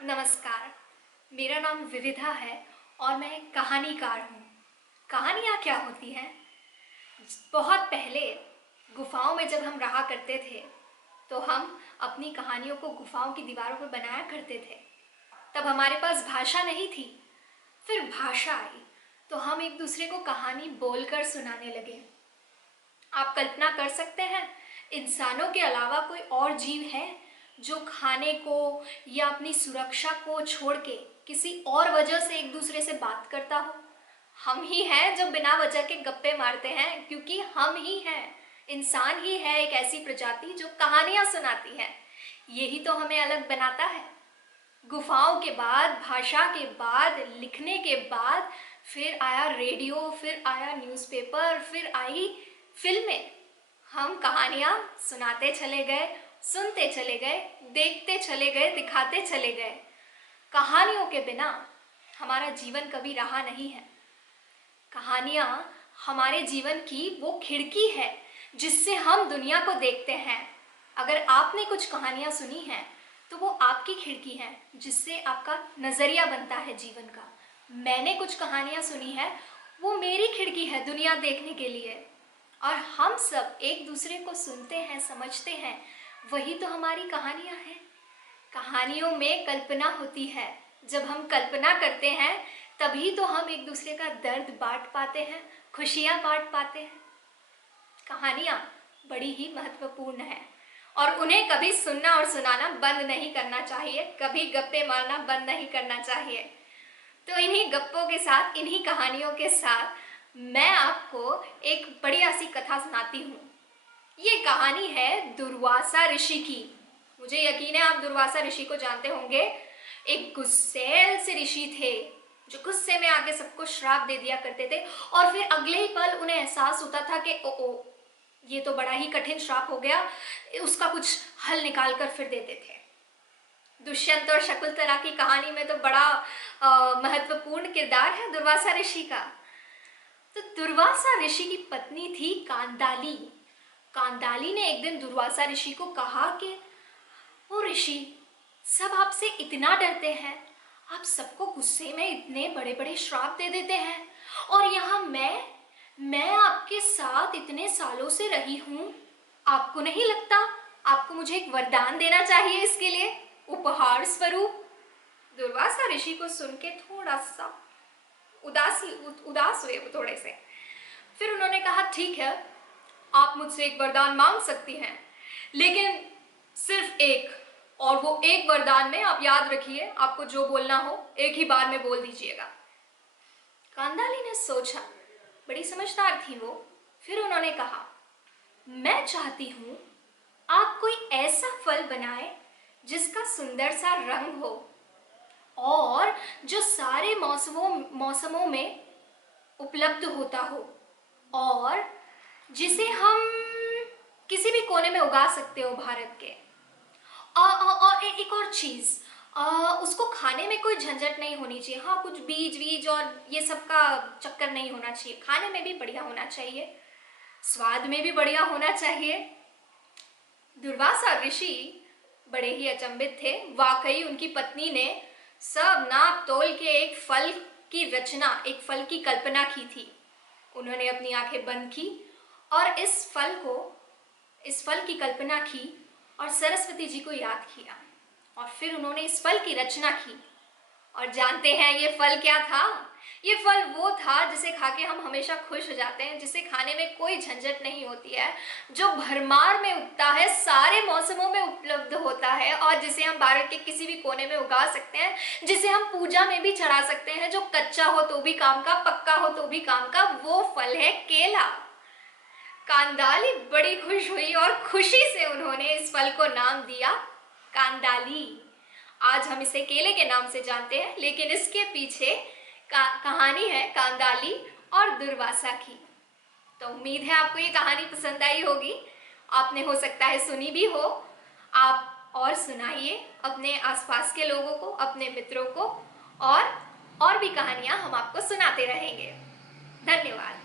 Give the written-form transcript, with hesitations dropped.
नमस्कार, मेरा नाम विविधा है और मैं एक कहानीकार हूँ। कहानियाँ क्या होती हैं? बहुत पहले गुफाओं में जब हम रहा करते थे, तो हम अपनी कहानियों को गुफाओं की दीवारों पर बनाया करते थे। तब हमारे पास भाषा नहीं थी, फिर भाषा आई, तो हम एक दूसरे को कहानी बोलकर सुनाने लगे। आप कल्पना कर सकते हैं, इंसानों के अलावा कोई और जीव है जो खाने को या अपनी सुरक्षा को छोड़ के किसी और वजह से एक दूसरे से बात करता हो? हम ही हैं जो बिना वजह के गप्पे मारते हैं, क्योंकि हम ही हैं, इंसान ही है एक ऐसी प्रजाति जो कहानियां सुनाती है। यही तो हमें अलग बनाता है। गुफाओं के बाद, भाषा के बाद, लिखने के बाद फिर आया रेडियो, फिर आया न्यूज़पेपर, फिर आई फिल्में। हम कहानियाँ सुनाते चले गए, सुनते चले गए, देखते चले गए, दिखाते चले गए। कहानियों के बिना हमारा जीवन कभी रहा नहीं है। कहानियाँ हमारे जीवन की वो खिड़की है जिससे हम दुनिया को देखते हैं। अगर आपने कुछ कहानियाँ सुनी हैं तो वो आपकी खिड़की है जिससे आपका नज़रिया बनता है जीवन का। मैंने कुछ कहानियाँ सुनी है, वो मेरी खिड़की है दुनिया देखने के लिए। और हम सब एक दूसरे को सुनते हैं, समझते हैं, वही तो हमारी कहानियाँ हैं। कहानियों में कल्पना होती है। जब हम कल्पना करते हैं तभी तो हम एक दूसरे का दर्द बांट पाते हैं, खुशियाँ बांट पाते हैं। कहानियाँ बड़ी ही महत्वपूर्ण है और उन्हें कभी सुनना और सुनाना बंद नहीं करना चाहिए, कभी गप्पे मारना बंद नहीं करना चाहिए। तो इन्हीं गप्पों के साथ, इन्हीं कहानियों के साथ मैं आपको एक बढ़िया सी कथा सुनाती हूँ। ये कहानी है दुर्वासा ऋषि की। मुझे यकीन है आप दुर्वासा ऋषि को जानते होंगे। एक गुस्सैल से ऋषि थे जो गुस्से में आके सबको श्राप दे दिया करते थे और फिर अगले ही पल उन्हें एहसास होता था कि ओ ये तो बड़ा ही कठिन श्राप हो गया, उसका कुछ हल निकाल कर फिर देते थे। दुष्यंत और शकुंतला की कहानी में तो बड़ा महत्वपूर्ण किरदार है दुर्वासा ऋषि का। तो दुर्वासा ऋषि की पत्नी थी कांदाली। कांदाली ने एक दिन दुर्वासा ऋषि को कहा कि ओ ऋषि, सब आपसे इतना डरते हैं, आप सबको गुस्से में इतने बड़े बड़े श्राप दे देते हैं, और यहाँ मैं आपके साथ इतने सालों से रही हूँ, आपको नहीं लगता आपको मुझे एक वरदान देना चाहिए इसके लिए, उपहार स्वरूप? दुर्वासा ऋषि को सुन के थोड़ा सा उदास हुए वो थोड़े से। फिर उन्होंने कहा ठीक है, आप मुझसे एक वरदान मांग सकती हैं, लेकिन सिर्फ एक, और वो एक वरदान में आप याद रखिए, आपको जो बोलना हो एक ही बार में बोल दीजिएगा। कांदाली ने सोचा, बड़ी समझदार थी वो। फिर उन्होंने कहा, मैं चाहती हूं आप कोई ऐसा फल बनाए जिसका सुंदर सा रंग हो और जो सारे मौसमों में उपलब्ध होता हो, और जिसे हम किसी भी कोने में उगा सकते हो भारत के। और एक और चीज़, उसको खाने में कोई झंझट नहीं होनी चाहिए। हाँ, कुछ बीज वीज और ये सब का चक्कर नहीं होना चाहिए। खाने में भी बढ़िया होना चाहिए, स्वाद में भी बढ़िया होना चाहिए। दुर्वासा ऋषि बड़े ही अचंभित थे। वाकई उनकी पत्नी ने सब नाप तोल के एक फल की रचना, एक फल की कल्पना की थी। उन्होंने अपनी आंखें बंद की और इस फल की कल्पना की और सरस्वती जी को याद किया, और फिर उन्होंने इस फल की रचना की। और जानते हैं ये फल क्या था? ये फल वो था जिसे खा के हम हमेशा खुश हो जाते हैं, जिसे खाने में कोई झंझट नहीं होती है, जो भरमार में उगता है, सारे मौसमों में उपलब्ध होता है, और जिसे हम भारत के किसी भी कोने में उगा सकते हैं, जिसे हम पूजा में भी चढ़ा सकते हैं, जो कच्चा हो तो भी काम का, पक्का हो तो भी काम का। वो फल है केला। कांदाली बड़ी खुश हुई और खुशी से उन्होंने इस फल को नाम दिया कांदाली। आज हम इसे केले के नाम से जानते हैं, लेकिन इसके पीछे कहानी है कांदाली और दुर्वासा की। तो उम्मीद है आपको ये कहानी पसंद आई होगी। आपने हो सकता है सुनी भी हो। आप और सुनाइए अपने आसपास के लोगों को, अपने मित्रों को, और भी कहानियां हम आपको सुनाते रहेंगे। धन्यवाद।